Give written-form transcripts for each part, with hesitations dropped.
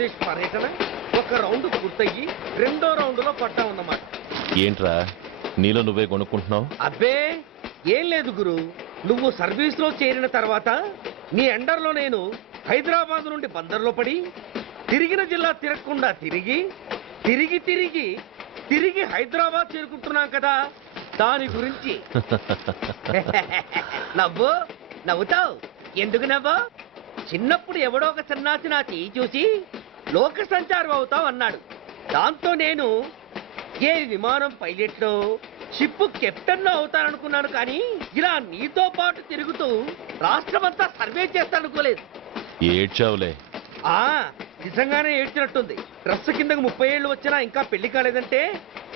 ఆంధ్రప్రదేశ్ పర్యటన ఒక రౌండ్ పూర్తయ్యి రెండో రౌండ్ లో పడ్డామన్నమాట. ఏంట్రా నీలో నువ్వే కొనుక్కుంటున్నావు? అబ్బే ఏం లేదు గురు, నువ్వు సర్వీస్ లో చేరిన తర్వాత నీ అండర్లో నేను హైదరాబాద్ నుండి బందర్లో పడి తిరిగిన జిల్లా తిరగకుండా తిరిగి తిరిగి తిరిగి తిరిగి హైదరాబాద్ చేరుకుంటున్నాం కదా, దాని గురించి. నవ్వు నవ్వుతావు ఎందుకు నవ్వు? చిన్నప్పుడు ఎవడో ఒక సన్నాసి నా చెయ్యి చూసి లోక సంచారం అవుతావు అన్నాడు. దాంతో నేను ఏ విమానం పైలట్లో షిప్ కెప్టెన్ అవుతాననుకున్నాను, కానీ ఇలా నీతో పాటు తిరుగుతూ రాష్ట్రమంతా సర్వే చేస్తాననుకోలేదు. ఏడ్చావులే. నిజంగానే ఏడ్చినట్టుంది. డ్రెస్ కిందకు 30 ఏళ్ళు వచ్చినా ఇంకా పెళ్లి కాలేదంటే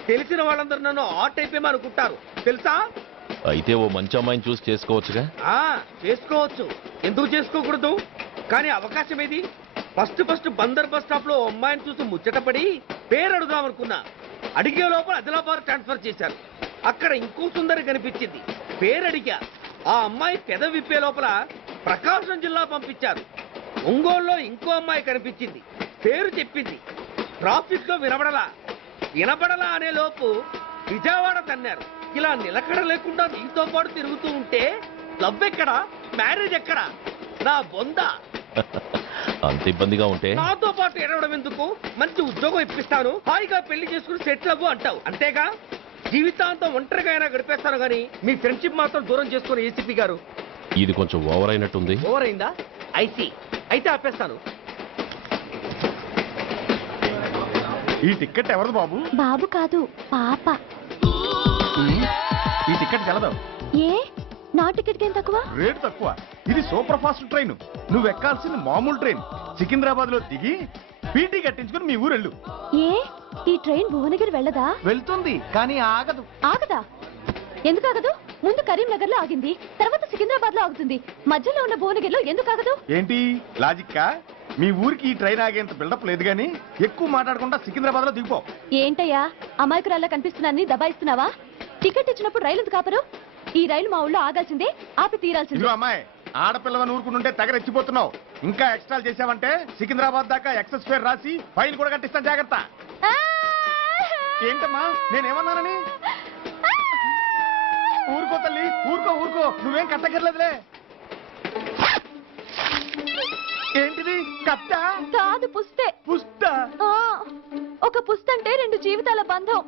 తెలిసిన వాళ్ళందరూ నన్ను ఆట్ అయిపోయి అనుకుంటారు తెలుసా. అయితే ఓ మంచి అమ్మాయిని చూసి చేసుకోవచ్చుగా. చేసుకోవచ్చు, ఎందుకు చేసుకోకూడదు? కానీ అవకాశం ఏది? ఫస్ట్ బందర్ బస్ స్టాప్ లో అమ్మాయిని చూసి ముచ్చటపడి పేరు అడుగుదాం అనుకున్నా. అడిగే లోపల ఆదిలాబాద్ ట్రాన్స్ఫర్ చేశారు. అక్కడ ఇంకో సుందరి కనిపించింది, పేరు అడిగా. ఆ అమ్మాయి పెద విప్పే లోపల ప్రకాశం జిల్లా పంపించారు. ఒంగోలులో ఇంకో అమ్మాయి కనిపించింది, పేరు చెప్పింది. ట్రాఫిక్ లో వినబడలా అనే లోపు విజయవాడ తన్నారు. ఇలా నిలకడ లేకుండా నీతో పాటు తిరుగుతూ ఉంటే లవ్ ఎక్కడా, మ్యారేజ్ ఎక్కడా? నా బొంద. అంత ఇబ్బందిగా ఉంటే నాతో పాటు ఎడవడం ఎందుకు? మంచి ఉద్యోగం ఇప్పిస్తాను, హాయిగా పెళ్లి చేసుకుని సెటిల్ అవ్వు అంటావు అంతేగా. జీవితాంతం ఒంటరిగా అయినా గడిపేస్తాను, కానీ మీ ఫ్రెండ్షిప్ మాత్రం దూరం చేసుకుని ఏసీపీ గారు. ఇది కొంచెం ఓవర్ అయినట్టుంది. ఓవర్ అయిందా? అయితే ఆపేస్తాను. ఈ టికెట్ ఎవరిది బాబు? బాబు కాదు, పాప. ఈ టికెట్ తెలదు. ఏ నా టికెట్ ఏం తక్కువ? రేటు తక్కువ. ఇది సూపర్ ఫాస్ట్ ట్రైన్. నువ్వు ఎక్కాల్సింది మామూలు ట్రైన్. సికింద్రాబాద్ లో దిగి పీటీ కట్టించుకుని మీ ఊరెళ్ళు. ఏ ఈ ట్రైన్ భువనగిరి వెళ్ళదా? వెళ్తుంది కానీ ఆగదు. ఆగదా? ఎందుకు ఆగదు? ముందు కరీంనగర్ లో ఆగింది, తర్వాత సికింద్రాబాద్ లో ఆగుతుంది. మధ్యలో ఉన్న భువనగిరిలో ఎందుకు ఆగదు? ఏంటి లాజిక్కా? మీ ఊరికి ఈ ట్రైన్ ఆగేంత బిల్డప్ లేదు గానీ ఎక్కువ మాట్లాడకుండా సికింద్రాబాద్ లో దిగిపో. ఏంటయ్యా అమాయకురాల్లా కనిపిస్తున్నాన్ని దబాయిస్తున్నావా? టికెట్ ఇచ్చినప్పుడు రైలు ఎందుకు ఆపరు? ఈ రైలు మా ఊళ్ళో ఆగాల్సిందే, ఆపి తీరాల్సిందే. అమ్మాయి ఆడపిల్లవని ఊరుకుంటుంటే తెగరెచ్చిపోతున్నావు. ఇంకా ఎక్స్ట్రాలు చేసావంటే సికింద్రాబాద్ దాకా ఎక్సెస్ ఫేర్ రాసి ఫైల్ కూడా కట్టిస్తాను, జాగ్రత్త. ఏంటమ్మా నేనేమన్నానని? ఊరుకో తల్లి, ఊరుకో, నువ్వేం కట్టగర్లేదులే. ఏంటిది? కట్ట కాదు, పుస్తే. పుష్ట? ఒక పుస్తంటే 2 జీవితాల బంధం.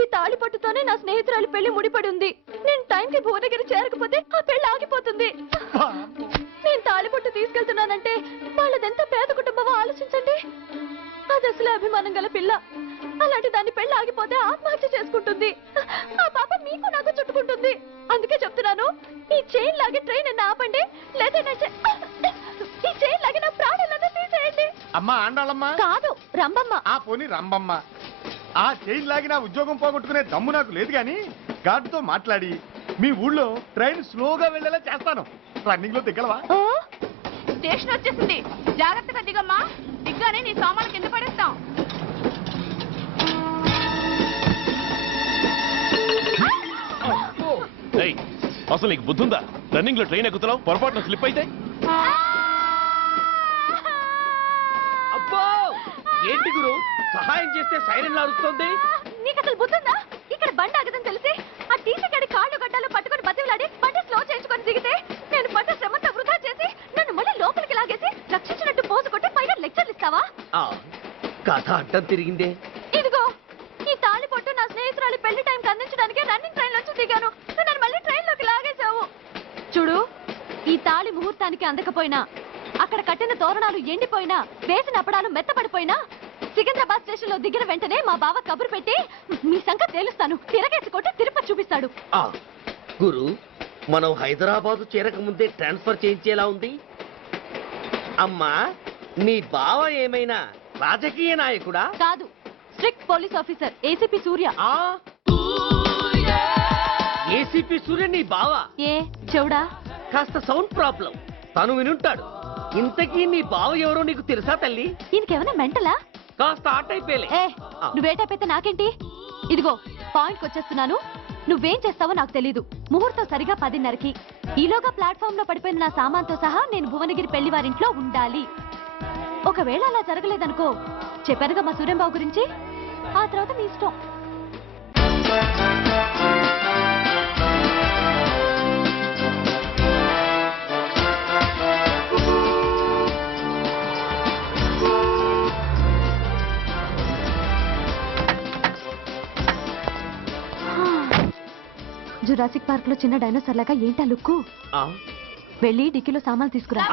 ఈ తాళి పట్టుతోనే నా స్నేహితురాలి పెళ్లి ముడిపడి ఉంది. నేను టైంకి భువనగిరి చేరకపోతే ఆ పెళ్లి ఆగిపోతుంది. నేను తాళి పట్టు తీసుకెళ్తున్నానంటే వాళ్ళదెంత పేద కుటుంబమో ఆలోచించండి. అది అసలు అభిమానం గల పిల్ల. అలాంటి దాన్ని పెళ్లి ఆగిపోతే ఆత్మహత్య చేసుకుంటుంది. ఆ పాప మీకు నాకు చుట్టుకుంటుంది. అందుకే చెప్తున్నాను, ఈ చైన్ లాగి ట్రైన్ అన్న ఆపండి, లేదా ఈ చైన్ లాగి నా ప్రాణాలన్నా తీసేయండి. అమ్మా ఆండాళమ్మ కాదు, రంబమ్మ. ఆ పోని రంబమ్మ. ఆ చైన్ లాగి నా ఉద్యోగం పోగొట్టుకునే దమ్ము నాకు లేదు గాని గార్డుతో మాట్లాడి మీ ఊళ్ళో ట్రైన్ స్లోగా వెళ్ళేలా చేస్తాను. రన్నింగ్ లో దిగలవా? స్టేషన్ వచ్చేసింది, జాగ్రత్తగా దిగమ్మా. దిగ్గానే నీ సామాన్లు కింద పడేస్తాం. అసలు నీకు బుద్ధుందా? రన్నింగ్ లో ట్రైన్ ఎక్కుతున్నావు, పొరపాటున స్లిప్ అయితే? అబ్బో ఏంటి గురు, సహాయం చేస్తే సైరన్ అరుస్తుంది. నీకు అసలు బుద్ధుందా? ఇక్కడ బండి ఆగదని తెలిసి ఆ టీసీ గడి కాళ్ళు గడ్డాలు పట్టుకొని బతిలాడి బండి స్లో చేసుకొని దిగితే నేను పడ్డ శ్రమంతా వృధా చేసి నన్ను మళ్ళీ లోపలికి లాగేసి రక్షించినట్టు పోజు కొట్టి పైన లెక్చర్లు ఇస్తావా? కథ అడ్డం తిరిగిందే. ఇదిగో ఈ తాళి పొట్టు నా స్నేహితురాలి పెళ్లి టైంకి అందించడానికి రన్నింగ్ ట్రైన్ నుంచి దిగాను. నన్ను మళ్ళీ ట్రైన్ లోకి లాగేశావు. చూడు, ఈ తాళి ముహూర్తానికి అందకపోయినా, అక్కడ కట్టిన తోరణాలు ఎండిపోయినా, వేసిన అప్పడాలు మెత్తపడిపోయినా, సికింద్రాబాద్ స్టేషన్ లో దిగిన వెంటనే మా బావ కబురు పెట్టి మీ సంగతి తేలుస్తాను, తిరగేసి కొట్టి తిరుపతి చూపిస్తాడు. గురు, మనం హైదరాబాద్ చేరక ముందే ట్రాన్స్ఫర్ చేయించేలా ఉంది. అమ్మా, నీ బావ ఏమైనా రాజకీయ నాయకుడా? కాదు, స్ట్రిక్ట్ పోలీస్ ఆఫీసర్, ఏసీపీ సూర్య. ఏసీపీ సూర్య నీ బావా? ఏ చెవుడా? కాస్త సౌండ్ ప్రాబ్లం, తను వినుంటాడు. ఇంతకీ నీ బావ ఎవరో నీకు తెలుసా తల్లి? ఈయనకేమైనా మెంటలా? కాస్త ఆట అయిపోయలే. నువ్వేటైతే నాకేంటి? ఇదిగో పాయింట్కి వచ్చేస్తున్నాను. నువ్వేం చేస్తావో నాకు తెలీదు. ముహూర్తం సరిగా 10:30కి. ఈలోగా ప్లాట్ఫామ్ లో పడిపోయిన నా సామాన్తో సహా నేను భువనగిరి పెళ్లి వారింట్లో ఉండాలి. ఒకవేళ అలా జరగలేదనుకో, చెప్పానుగా మా సూర్యంబాబు గురించి, ఆ తర్వాత మీ ఇష్టం. జురాసిక్ పార్క్ లో చిన్న డైనోసార్ లాగా ఏంటా లుక్కు? వెళ్ళి డిక్కీలో సామాన్లు తీసుకురా.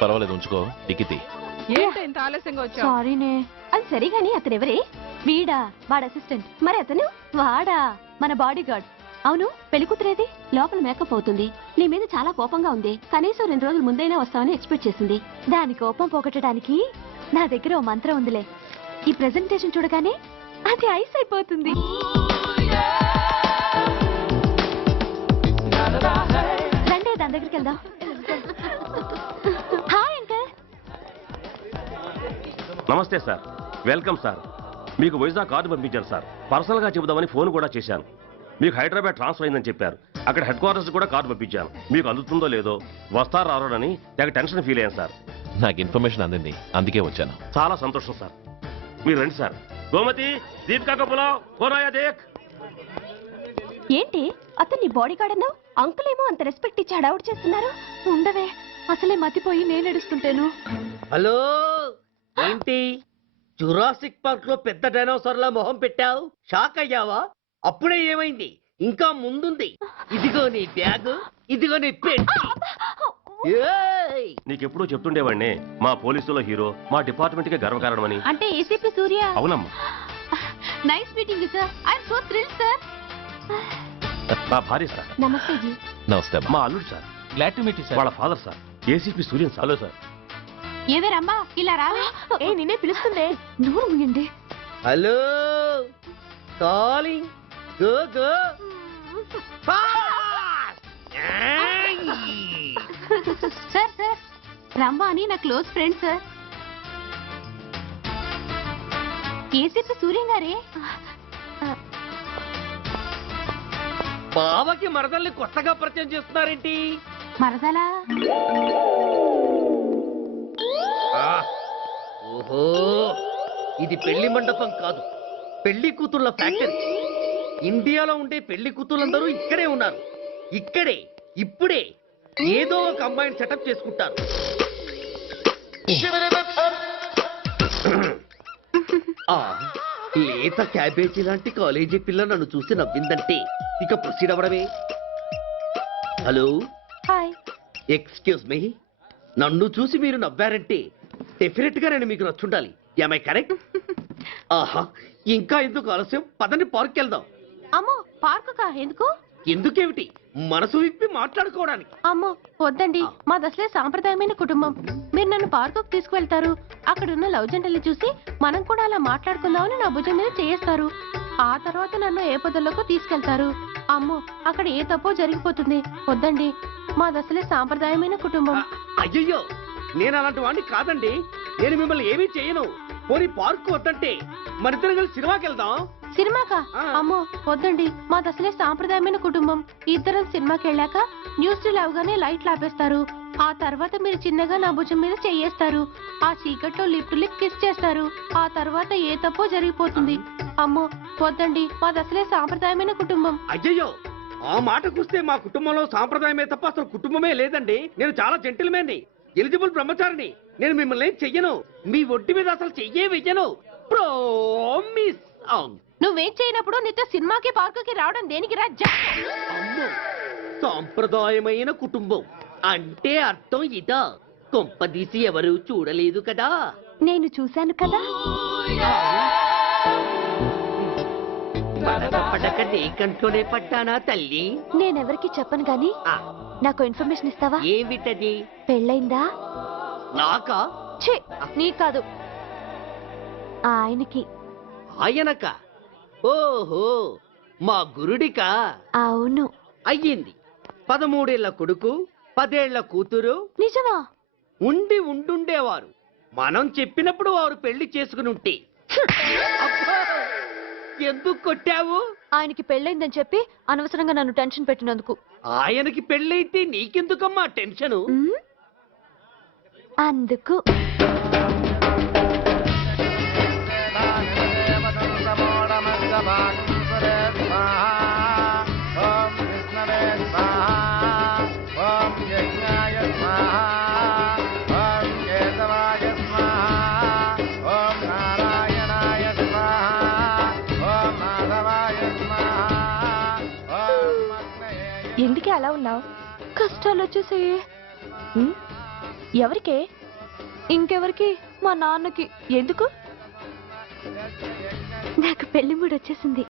పర్వాలేదు, ఉంచుకో. టిక్కితి. ఏంటి ఇంత ఆలస్యంగా వచ్చావు? సారీనే. అది సరే గాని అతను ఎవరే? వీడా, వాడు అసిస్టెంట్. మరి అతను? వాడా, మన బాడీ గార్డ్. అవును, పెళ్లి కూతురేది? లోపల మేకప్ అవుతుంది. నీ మీద చాలా కోపంగా ఉంది. కనీసం 2 రోజుల ముందైనా వస్తామని ఎక్స్పెక్ట్ చేసింది. దాని కోపం పోగొట్టడానికి నా దగ్గర ఓ మంత్రం ఉందిలే. ఈ ప్రెజెంటేషన్ చూడగానే అది ఐస్ అయిపోతుంది. రండి, దాని దగ్గరికి వెళ్దాం. Hi uncle. నమస్తే సార్, వెల్కమ్ సార్. మీకు వైజాగ్ కార్డు పంపించాను సార్. పర్సనల్గా చెబుదామని ఫోన్ కూడా చేశాను. మీకు హైదరాబాద్ ట్రాన్స్ఫర్ అయిందని చెప్పారు. అక్కడ హెడ్ క్వార్టర్స్ కూడా కార్డు పంపించాను. మీకు అందుతుందో లేదో, వస్తారో రారోడని తెగ టెన్షన్ ఫీల్ అయ్యాను సార్. నాకు ఇన్ఫర్మేషన్ అందింది, అందుకే వచ్చాను. చాలా సంతోషం సార్. మీరు రండి సార్. గోమతి, దీపికా కపులావ్, కోనాయా దేక్. ఏంటి అతను నీ బాడీ గార్డ్ అన్నావు? అంకుల్ ఏమో అంత రెస్పెక్ట్ ఇచ్చి హడావుడు చేస్తున్నారు. ఉండవే, అసలే మతిపోయి నేను ఎడుస్తుంటాను. హలో, ఏంటి జురాసిక్ పార్క్ లో పెద్ద డైనోసార్ లా మొహం పెట్టావు? షాక్ అయ్యావా? అప్పుడే ఏమైంది? ఇంకా ముందుంది. ఇదిగో నీ బ్యాగ్, ఇదిగో నీ పెట్టి. నీకెప్పుడూ చెప్తుండేవాడిని, మా పోలీసులో హీరో, మా డిపార్ట్మెంట్ కి గర్వకారణమని. అంటే ఏసీపీ సూర్య. అవునమ్మా. Nice meeting sir. I'm so thrilled sir. మా భార్య సార్. నమస్తే జీ. నమస్తే. మా అల్లుడు sir. Glad to meet you వాళ్ళ father sir, ACP Suryan sir. Hello sir. ఏవే రమ్మా, ఇలా రావే. ఏ నిన్నే పిలుస్తుందే. నూరు ముయ్యండి. Hello, calling. Go go. Sir sir, Ramma అని నా close friend sir. ACP Suryam గారే. బావకి మరదల్ని కొత్తగా పరిచయం చేస్తున్నారేంటి? మరదలా? ఓహో, ఇది పెళ్లి మండపం కాదు, పెళ్లి కూతుళ్ళ ఫ్యాక్టరీ. ఇండియాలో ఉండే పెళ్లి కూతుళ్ళందరూ ఇక్కడే ఉన్నారు. ఇక్కడే, ఇప్పుడే ఏదో ఒక అమ్మాయిని సెటప్ చేసుకుంటారు. ఆ, లేత క్యాబేజీ లాంటి కాలేజీ పిల్ల నన్ను చూసి నవ్విందంటే ఇక ప్రొసీడ్ అవ్వడమే. Hello, hi. Excuse me. నన్ను చూసి మీరు నవ్వారంటే డెఫినెట్ గా నేను మీకు నచ్చుండాలి. Am I correct? ఆహా, ఇంకా ఎందుకు ఆలస్యం? పదండి, పార్క్ వెళ్దాం. అమ్మో, పార్కుకా? ఎందుకు? ఎందుకేమిటి, మనసు విప్పి మాట్లాడుకోవడానికి. అమ్మో వద్దండి, మాది అసలే సాంప్రదాయమైన కుటుంబం. మీరు నన్ను పార్కుకు తీసుకువెళ్తారు, అక్కడున్న లవ్ జంటల్ని చూసి మనం కూడా అలా మాట్లాడుకుందామని నా భుజం మీద చేస్తారు. ఆ తర్వాత నన్ను ఏ పొదల్లోకి తీసుకెళ్తారు. అమ్మో, అక్కడ ఏ తప్పో జరిగిపోతుంది. వద్దండి, మాది అసలే సాంప్రదాయమైన కుటుంబం. అయ్యయ్యో, నేను అలాంటి వాడిని కాదండి. నేను మిమ్మల్ని ఏమీ చేయను. పోనీ పార్క్ వద్దంటే మనిద్దరం కలిసి సినిమాకి వెళ్దాం. సినిమాకా? అమ్మో వద్దండి, మాది అసలే సాంప్రదాయమైన కుటుంబం. ఇద్దరం సినిమాకి వెళ్ళాక న్యూస్ అవగానే లైట్లు ఆపేస్తారు. ఆ తర్వాత మీరు చిన్నగా నా భుజం మీద చెయ్యేస్తారు. ఆ చీకట్లో లిప్ టు లిప్ కిస్ చేస్తారు. ఆ తర్వాత ఏ తప్పో జరిగిపోతుంది. అమ్మో వద్దండి, మాది అసలే సాంప్రదాయమైన కుటుంబం. అయ్యయ్యో, ఆ మాటకొస్తే మా కుటుంబంలో సాంప్రదాయమే తప్ప అసలు కుటుంబమే లేదండి. నేను చాలా జెంటిల్మెన్ని, ఎలిజిబుల్ బ్రహ్మచారిని. నేను మిమ్మల్ని ఏం చెయ్యను. మీ ఒంటి మీద అసలు చెయ్యే వెయ్యను. ప్రామిస్. నువ్వేం చేయనప్పుడు నీతో సినిమాకి పార్కుకి రావడం దేనికి రా? అమ్మో, సాంప్రదాయమైన కుటుంబం అంటే అర్థం ఇదా? కొంపదీసి ఎవరు చూడలేదు కదా? నేను చూశాను కదా. పడక నీ కంట్లోనే పడ్డానా తల్లి? నేనెవరికి చెప్పను గాని నాకు ఇన్ఫర్మేషన్ ఇస్తావా? ఏమిటది? పెళ్ళైందా? నాకా? ఛీ, నీ కాదు, ఆయనకి. ఆయనక? ఓహో, మా గురుడికా? అవును. అయ్యింది. 13 ఏళ్ల కొడుకు, 10 ఏళ్ల కూతురు. నిజమా? ఉండుండేవారు. మనం చెప్పినప్పుడు వారు పెళ్లి చేసుకుని ఉంటే. అబ్బా! ఎందుకు కొట్టావు? ఆయనకి పెళ్ళైందని చెప్పి అనవసరంగా నన్ను టెన్షన్ పెట్టినందుకు. ఆయనకి పెళ్ళైతే నీకెందుకమ్మా టెన్షను? ఉమ్, అందుకు. ఎందుకే అలా ఉన్నావు? కష్టాలు వచ్చేసాయి. ఎవరికే? ఇంకెవరికి? మా నాన్నకి. ఎందుకు? నాకు పెళ్లి మూడు వచ్చేసింది.